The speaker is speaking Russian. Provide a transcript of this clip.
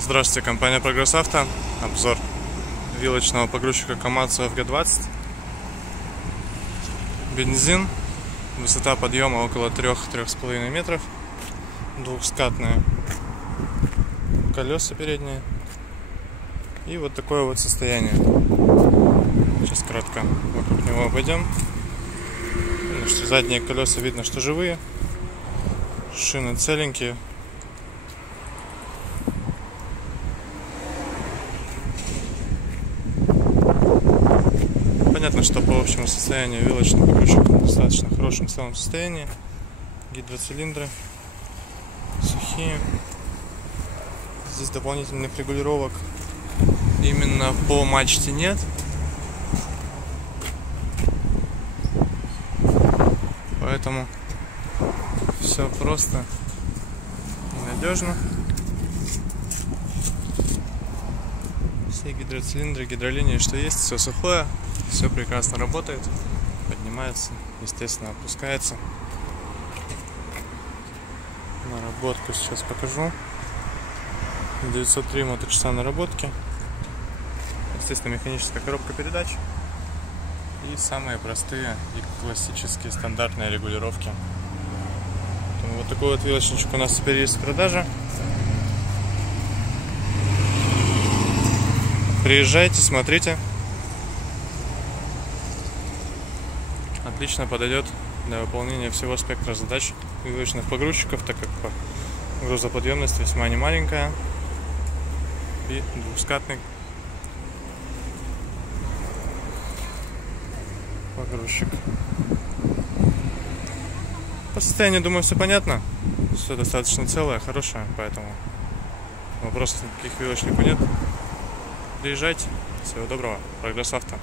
Здравствуйте, компания Прогресс Авто. Обзор вилочного погрузчика Komatsu FG20. Бензин. Высота подъема около 3-3,5 метров. Двухскатные колеса передние. И вот такое вот состояние. Сейчас кратко вокруг него обойдем. Задние колеса видно, что живые. Шины целенькие. Понятно, что по общему состоянию вилочный погрузчик в достаточно хорошем целом состоянии. Гидроцилиндры сухие. Здесь дополнительных регулировок именно по мачте нет. Поэтому все просто и надежно. Все гидроцилиндры, гидролинии, что есть, все сухое, все прекрасно работает, поднимается, естественно, опускается. Наработку сейчас покажу. 903 моточаса наработки. Естественно, механическая коробка передач. И самые простые и классические стандартные регулировки. Вот такой вот вилочничек у нас теперь есть в продаже. Приезжайте, смотрите. Отлично подойдет для выполнения всего спектра задач вилочных погрузчиков, так как грузоподъемность весьма немаленькая. И двухскатный погрузчик. По состоянию, думаю, все понятно. Все достаточно целое, хорошее, поэтому вопросов никаких вилочнику нет. Приезжайте. Всего доброго. Прогресс Авто.